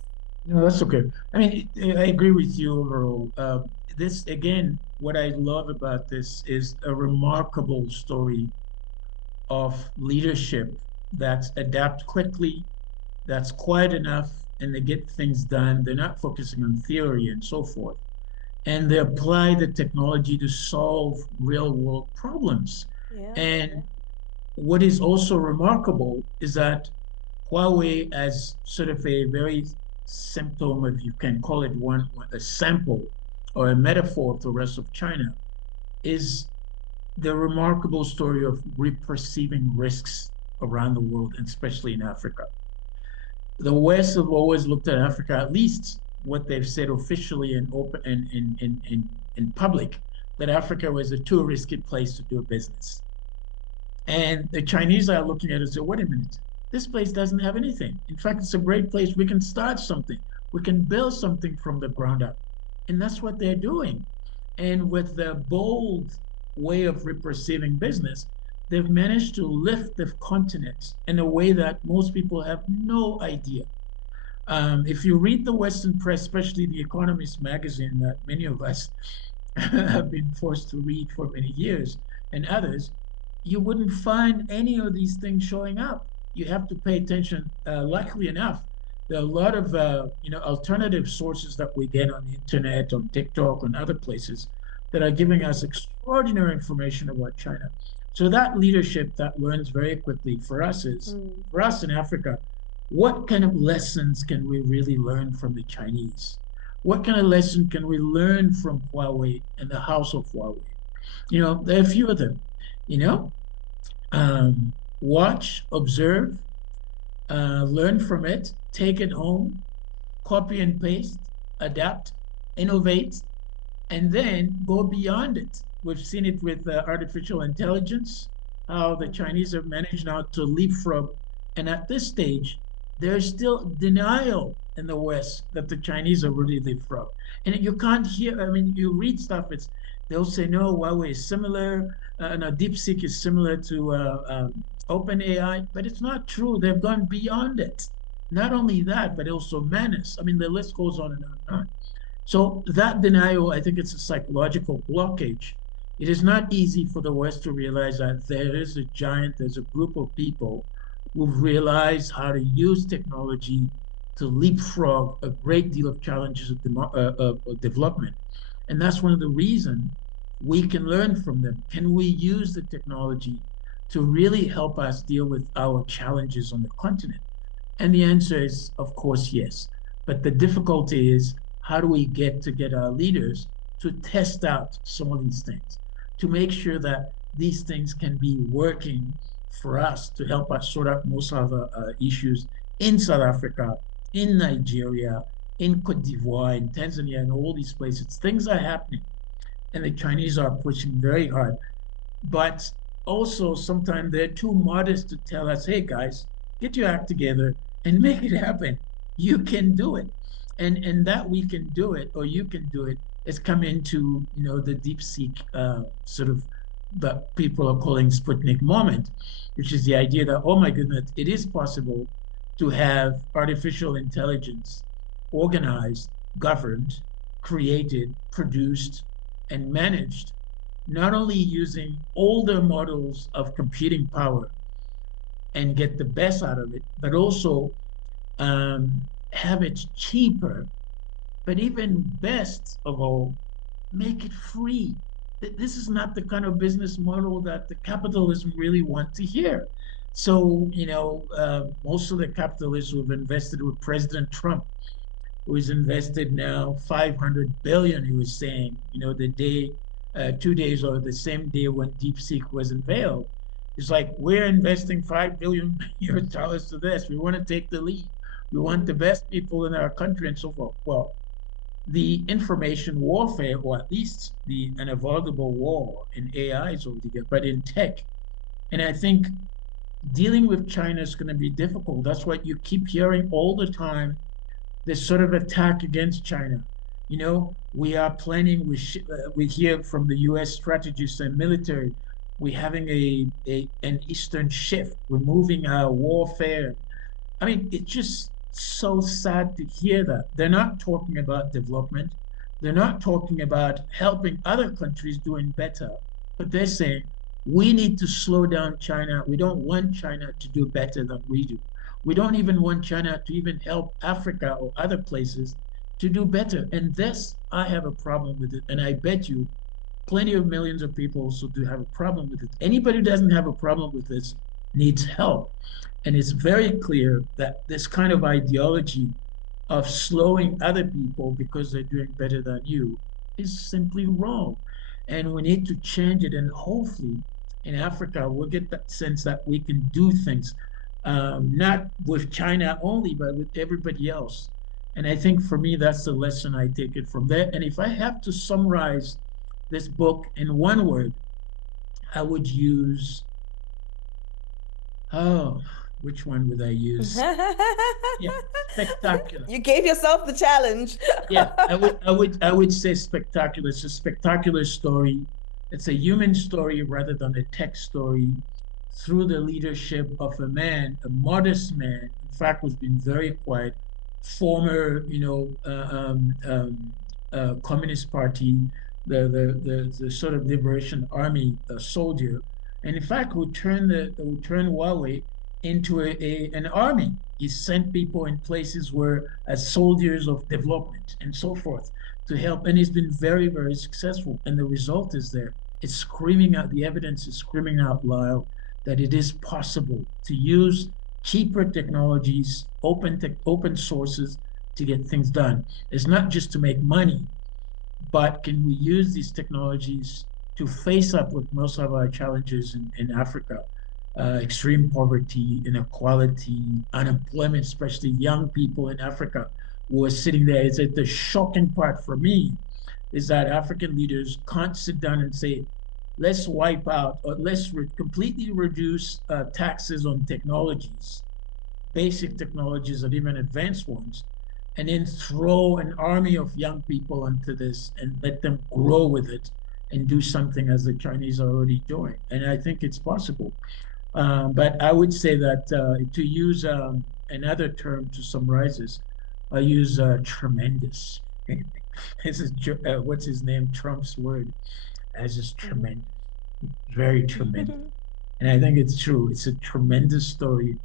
No, that's okay. I mean, I agree with you overall. This, again, what I love about this is a remarkable story of leadership that's adapt quickly, that's quiet enough, and they get things done. They're not focusing on theory and so forth. And they apply the technology to solve real world problems. Yeah. And what is also remarkable is that Huawei, as sort of a very symptom, if you can call it one, a sample or a metaphor of the rest of China, is the remarkable story of reperceiving risks around the world, and especially in Africa. The West have always looked at Africa, at least what they've said officially and open and in public, that Africa was a too risky place to do business. And the Chinese are looking at it and say, wait a minute, this place doesn't have anything. In fact, it's a great place. We can start something. We can build something from the ground up. And that's what they're doing. And with the bold way of perceiving business, they've managed to lift the continent in a way that most people have no idea. If you read the Western press, especially the Economist magazine that many of us have been forced to read for many years, and others, you wouldn't find any of these things showing up. You have to pay attention. Luckily enough, there are a lot of alternative sources that we get on the internet, on TikTok, and other places that are giving us extraordinary information about China. So that leadership that learns very quickly for us is Mm. for us in Africa. What kind of lessons can we really learn from the Chinese? What kind of lesson can we learn from Huawei and the house of Huawei? There are a few of them. You know, watch, observe, learn from it, take it home, copy and paste, adapt, innovate, and then go beyond it. We've seen it with artificial intelligence, how the Mhm. Chinese have managed now to leapfrog. And at this stage, there's still denial in the West that the Chinese are really leapfrog. And you can't hear, I mean, you read stuff, they'll say, no, Huawei is similar, no, DeepSeek is similar to OpenAI, but it's not true. They've gone beyond it. Not only that, but also Manus. I mean, the list goes on and on and on. So that denial, I think it's a psychological blockage. It is not easy for the West to realize that there is a giant, there's a group of people who've realized how to use technology to leapfrog a great deal of challenges of development. And that's one of the reasons we can learn from them. Can we use the technology to really help us deal with our challenges on the continent? And the answer is, of course, yes. But the difficulty is, how do we get our leaders to test out some of these things, to make sure that these things can be working for us to help us sort out most of the issues in South Africa, in Nigeria, in Cote d'Ivoire, in Tanzania, and all these places. Things are happening, and the Chinese are pushing very hard. But also, sometimes they're too modest to tell us, hey, guys, get your act together and make it happen. You can do it. And that we can do it or you can do it has come into, the deep seek sort of that people are calling Sputnik moment, which is the idea that, oh my goodness, it is possible to have artificial intelligence organized, governed, created, produced, and managed not only using older models of computing power and get the best out of it, but also have it cheaper, but even best of all, make it free. This is not the kind of business model that the capitalism really want to hear. So, most of the capitalists who have invested with President Trump, who has invested now 500 billion, he was saying, the day, 2 days or the same day when DeepSeek was unveiled. It's like, we're investing 5 billion US dollars to this. We want to take the lead. We want the Mm. best people in our country and so forth. Well, the information warfare, or at least the unavoidable war in AI is already there, but in tech. And I think dealing with China is going to be difficult. That's what you keep hearing all the time, this sort of attack against China. We are planning, we hear from the US strategists and military, we're having an Eastern shift. We're moving our warfare. I mean, it's just so sad to hear that. They're not talking about development. They're not talking about helping other countries doing better, but they're saying we need to slow down China. We don't want China to do better than we do. We don't even want China to even help Africa or other places to do better. And this, I have a problem with it. And I bet you plenty of millions of people also do have a problem with it. Anybody who doesn't have a problem with this needs help. And it's very clear that this kind of ideology of slowing other people because they're doing better than you is simply wrong. And we need to change it. And hopefully in Africa, we'll get that sense that we can do things, not with China only, but with everybody else. And I think for me, that's the lesson I take it from there. And if I have to summarize this book in one word, I would use, oh, which one would I use? Yeah, spectacular. You gave yourself the challenge. Yeah, I would say spectacular. It's a spectacular story. It's a human story rather than a tech story through the leadership of a man, a modest man, in fact, who's been very quiet, former, Communist Party, the sort of Liberation Army soldier, and in fact, who turned Huawei into an army. He sent people in places where as soldiers of development and so forth to help. And he's been very, very successful. And the result is there. It's screaming out, the evidence is screaming out loud that it is possible to use cheaper technologies, open sources to get things done. It's not just to make money, but can we use these technologies to face up with most of our challenges in Africa? Extreme poverty, inequality, unemployment, especially young people in Africa who are sitting there. It's the shocking part for me is that African leaders can't sit down and say, let's wipe out or let's completely reduce taxes on technologies, basic technologies and even advanced ones, and then throw an army of young people into this and let them grow with it and do something as the Chinese are already doing. And I think it's possible. But I would say that to use another term to summarize this, I use tremendous. This is what's his name? Trump's word as is tremendous, very tremendous. And I think it's true. It's a tremendous story.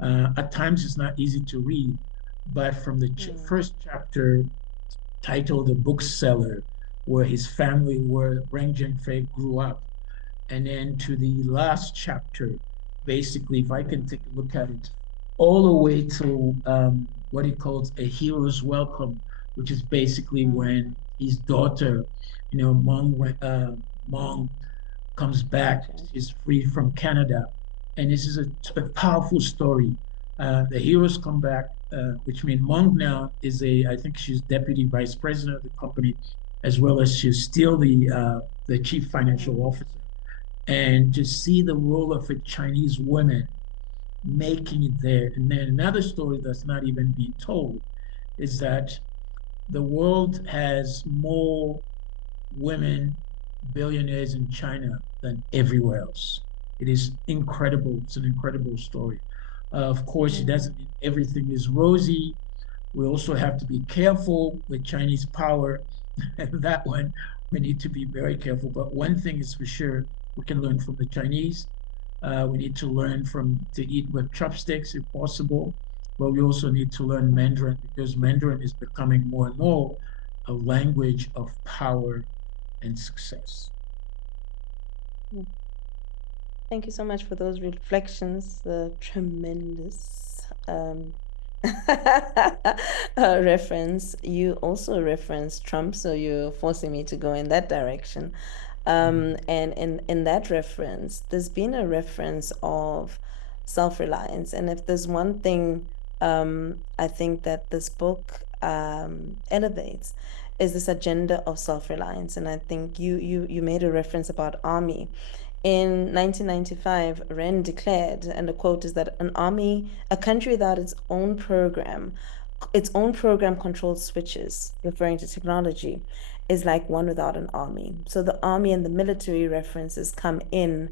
At times, it's not easy to read, but from the first chapter titled "The Bookseller," where his family, where Reng Jianfei grew up, and then to the last chapter, basically, if I can take a look at it, all the way to what he calls a hero's welcome, which is basically when his daughter, Mong comes back, she's free from Canada. And this is a powerful story. The heroes come back, which means Mong now is I think she's deputy vice president of the company, as well as she's still the chief financial officer. And to see the role of a Chinese woman making it there. And then another story that's not even being told is that the world has more women billionaires in China than everywhere else. It is incredible. It's an incredible story. Of course, it doesn't mean everything is rosy. We also have to be careful with Chinese power. And that one We need to be very careful. But one thing is for sure, we can learn from the Chinese. We need to learn from to eat with chopsticks if possible. But we also need to learn Mandarin because Mandarin is becoming more and more a language of power and success. Thank you so much for those reflections, the tremendous reference. You also referenced Trump, so you're forcing me to go in that direction. Mhm. And in that reference, there's been a reference of self-reliance. And if there's one thing I think that this book elevates is this agenda of self-reliance. And I think you made a reference about army. In 1995, Wren declared, and the quote is that a country without its own program controlled switches, referring to technology, is like one without an army. So the army and the military references come in.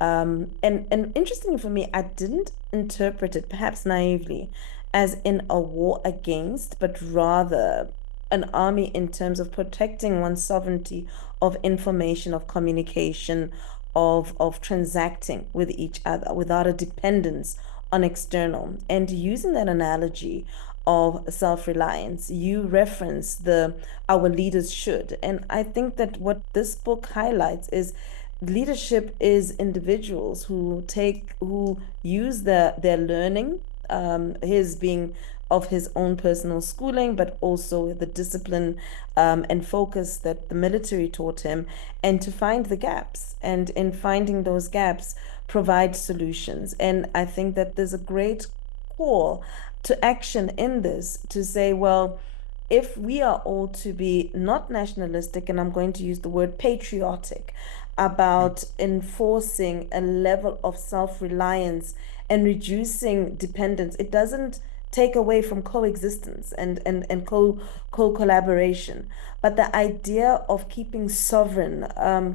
And interestingly for me, I didn't interpret it, perhaps naively, as in a war against, but rather an army in terms of protecting one's sovereignty of information, of communication, of transacting with each other without a dependence on external. And using that analogy of self-reliance, you reference the our leaders should. And I think that what this book highlights is leadership is individuals who use their learning, his being of his own personal schooling, but also the discipline and focus that the military taught him, and to find the gaps. And in finding those gaps, provide solutions. And I think that there's a great call to action in this to say, well, if we are all to be not nationalistic, and I'm going to use the word patriotic, Yeah. about enforcing a level of self-reliance and reducing dependence, it doesn't take away from coexistence and co-collaboration. But the idea of keeping sovereign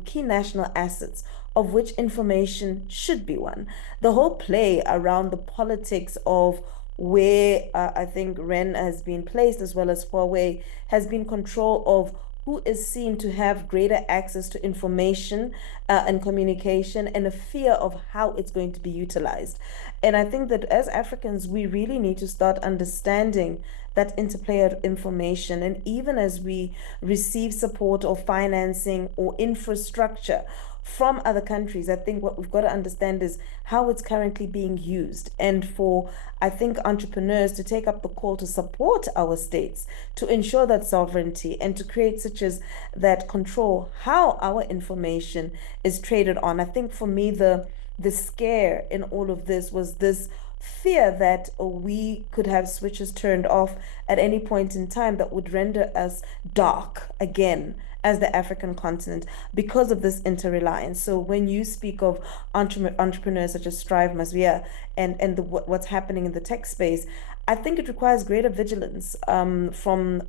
key national assets, of which information should be one. The whole play around the politics of where I think Ren has been placed, as well as Huawei, has been control of who is seen to have greater access to information and communication, and a fear of how it's going to be utilized. And I think that as Africans, we really need to start understanding that interplay of information. And even as we receive support or financing or infrastructure from other countries, I think what we've got to understand is how it's currently being used. And for, I think, entrepreneurs to take up the call to support our states, to ensure that sovereignty and to create such as that control how our information is traded on. I think for me, the scare in all of this was this fear that we could have switches turned off at any point in time that would render us dark again as the African continent because of this interreliance. So when you speak of entrepreneurs such as Strive Masvia and what's happening in the tech space, I think it requires greater vigilance from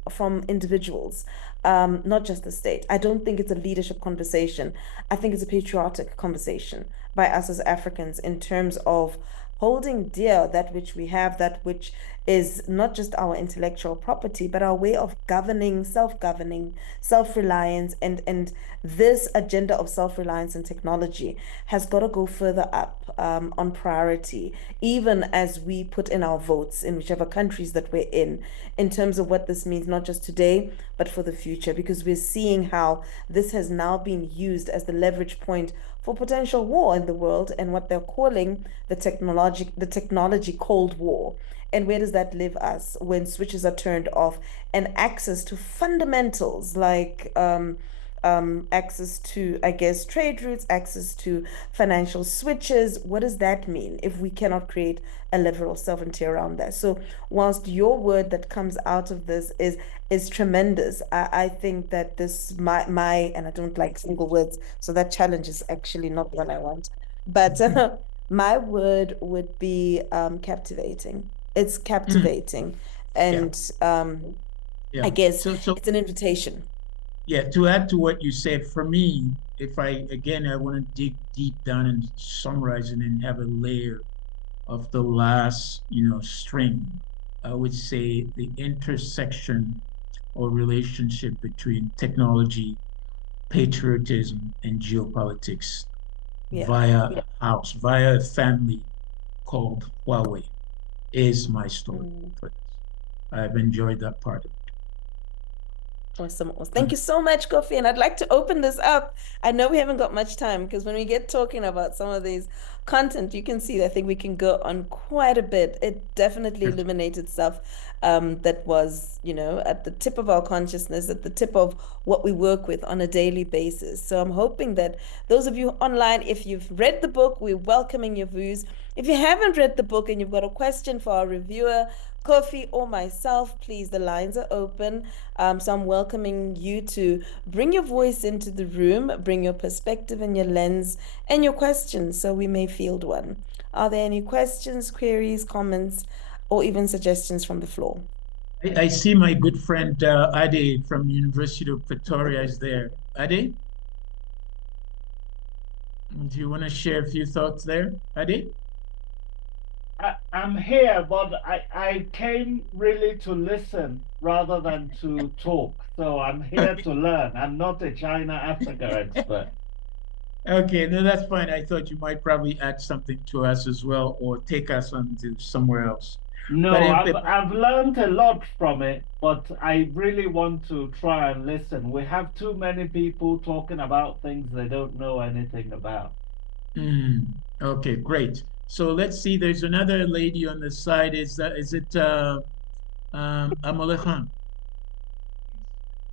individuals, not just the state. I don't think it's a leadership conversation. I think it's a patriotic conversation by us as Africans in terms of holding dear that which we have, that which is not just our intellectual property, but our way of governing, self-governing, self-reliance, and this agenda of self-reliance and technology has got to go further up on priority, even as we put in our votes in whichever countries that we're in terms of what this means, not just today, but for the future, because we're seeing how this has now been used as the leverage point for potential war in the world and what they're calling the technology Cold War. And where does that leave us when switches are turned off and access to fundamentals like access to, I guess, trade routes, access to financial switches? What does that mean if we cannot create a level of sovereignty around that? So, whilst your word that comes out of this is tremendous, I think that this my and I don't like single words, so that challenge is actually not what I want. But my word would be captivating. It's Mm. captivating, Yeah. and I Yeah. guess So it's an invitation. yeah, to add to what you said, for me, if I want to dig deep down and summarize it and have a layer of the last, string, I would say the intersection or relationship between technology patriotism and geopolitics Yeah. via a house, via a family called Huawei, is my story Mm. for this. I've enjoyed that part of Awesome. Awesome. it. Thank you so much, Kofi. And I'd like to open this up. I know we haven't got much time because when we get talking about some of these content, you can see I think we can go on quite a bit. It definitely illuminated stuff that was, at the tip of our consciousness, at the tip of what we work with on a daily basis. So I'm hoping that those of you online, if you've read the book, we're welcoming your views. If you haven't read the book and you've got a question for our reviewer, Kofi or myself, please, the lines are open. So I'm welcoming you to bring your voice into the room, bring your perspective and your lens and your questions so we may field one. Are there any questions, queries, comments, or even suggestions from the floor? I see my good friend Ade from the University of Pretoria is there. Ade, do you want to share a few thoughts there, Ade? I'm here, but I came really to listen rather than to talk. So I'm here to learn. I'm not a China Africa expert. Okay, no, that's fine. I thought you might probably add something to us as well, or take us on to somewhere else. But No, I've learned a lot from it, but I really want to try and listen. We have too many people talking about things they don't know anything about. okay, great. So let's see. There's another lady on the side. Is it Amole Khan?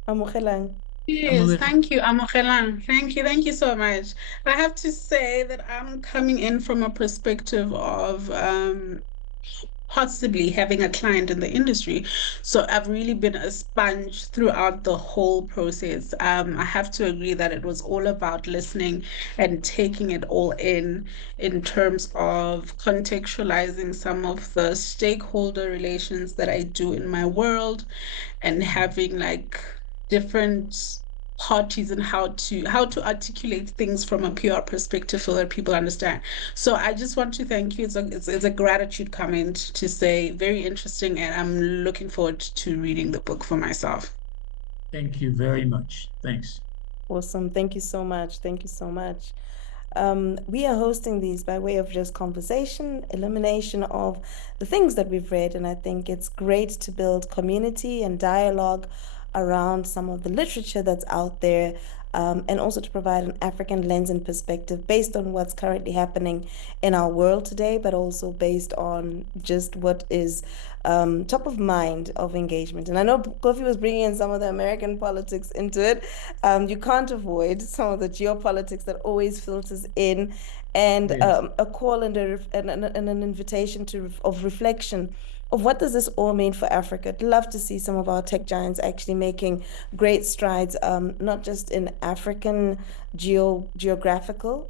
Amogelang. Yes, Amole Khan. thank you, Amogelang. Thank you so much. I have to say that I'm coming in from a perspective of possibly having a client in the industry. So I've really been a sponge throughout the whole process. I have to agree that it was all about listening and taking it all in terms of contextualizing some of the stakeholder relations that I do in my world and having like different parties and how to articulate things from a PR perspective so that people understand. So I just want to thank you. It's a gratitude comment to say very interesting, and I'm looking forward to reading the book for myself. Thank you very much. Thanks. Awesome. Thank you so much. Thank you so much. We are hosting these by way of just conversation, elimination of the things that we've read. And I think it's great to build community and dialogue around some of the literature that's out there. And also to provide an African lens and perspective based on what's currently happening in our world today, but also based on just what is top of mind of engagement. And I know Kofi was bringing in some of the American politics into it. You can't avoid some of the geopolitics that always filters in, and Yes. a call and an invitation of reflection of what does this all mean for Africa. I'd love to see some of our tech giants actually making great strides, not just in African geographical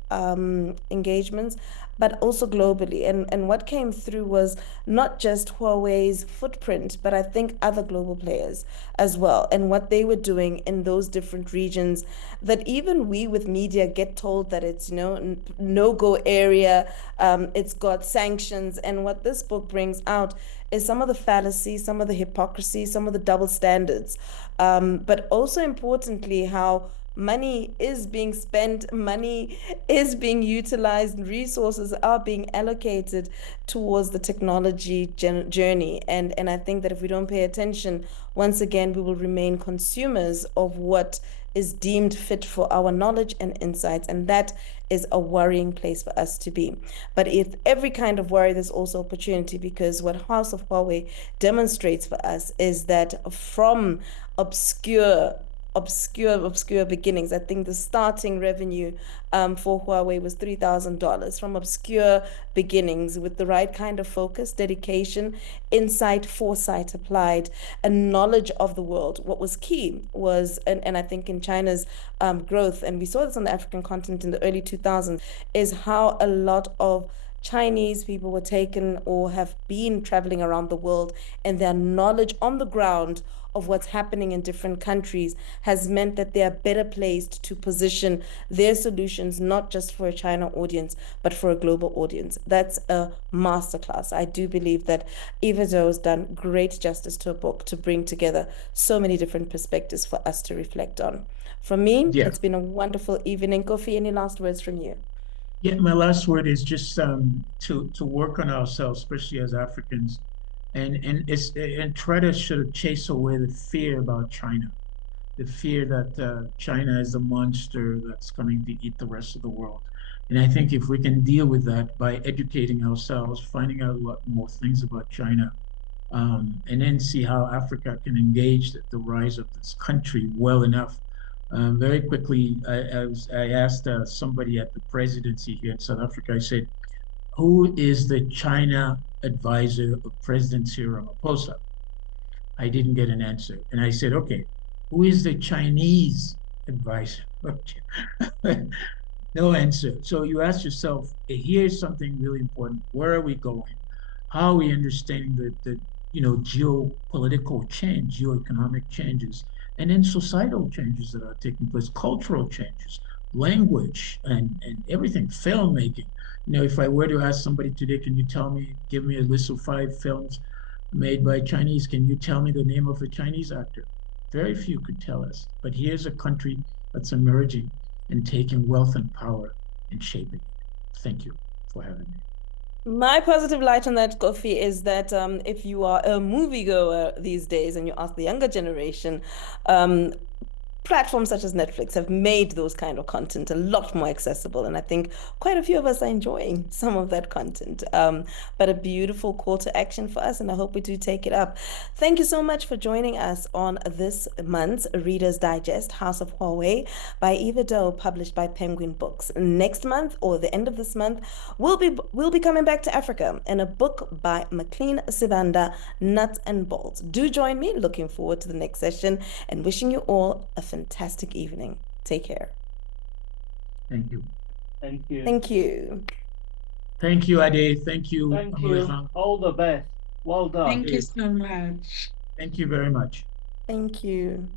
engagements, but also globally. And what came through was not just Huawei's footprint, but I think other global players as well, and what they were doing in those different regions that even we with media get told that it's, no-go area, it's got sanctions. And what this book brings out is some of the fallacy, some of the hypocrisy, some of the double standards, but also importantly, how money is being spent, money is being utilized, resources are being allocated towards the technology journey. And I think that if we don't pay attention, once again, we will remain consumers of what is deemed fit for our knowledge and insights. And that is a worrying place for us to be. But if every kind of worry, there's also opportunity, because what House of Huawei demonstrates for us is that from obscure beginnings. I think the starting revenue for Huawei was $3,000 from obscure beginnings with the right kind of focus, dedication, insight, foresight applied, and knowledge of the world. What was key was, and I think in China's growth, and we saw this on the African continent in the early 2000s, is how a lot of Chinese people were taken or have been traveling around the world, and their knowledge on the ground of what's happening in different countries has meant that they are better placed to position their solutions not just for a China audience, but for a global audience. That's a masterclass. I do believe that Eva Dou has done great justice to a book to bring together so many different perspectives for us to reflect on. From me, Yeah. it's been a wonderful evening. Kofi, any last words from you? Yeah, my last word is just to work on ourselves, especially as Africans, and try to sort of chase away the fear about China, the fear that China is a monster that's coming to eat the rest of the world. And I think if we can deal with that by educating ourselves, finding out a lot more things about China, and then see how Africa can engage the rise of this country well enough. Very quickly, I asked somebody at the presidency here in South Africa, I said, who is the China advisor of President Cyril Ramaphosa? I didn't get an answer. And I said, okay, who is the Chinese advisor? Okay. No answer. So you ask yourself, here's something really important. Where are we going? How are we understanding the geopolitical change, geoeconomic changes, and then societal changes that are taking place, cultural changes, language, and everything, filmmaking. If I were to ask somebody today, can you give me a list of 5 films made by Chinese? Can you tell me the name of a Chinese actor? Very few could tell us. But here's a country that's emerging and taking wealth and power and shaping it. Thank you for having me. My positive light on that, Kofi, is that if you are a moviegoer these days and you ask the younger generation, um, platforms such as Netflix have made those kind of content a lot more accessible. And I think quite a few of us are enjoying some of that content. But a beautiful call to action for us, and I hope we do take it up. Thank you so much for joining us on this month's Reader's Digest, House of Huawei by Eva Dou, published by Penguin Books. Next month, or the end of this month, we'll be coming back to Africa and a book by McLean Sivanda, Nuts and Bolts. Do join me. Looking forward to the next session and wishing you all a fantastic evening. Take care. Thank you. Thank you. Thank you. Thank you, Ade. Thank you, Thank you. All the best. Well done. Thank you so much. Thank you very much. Thank you.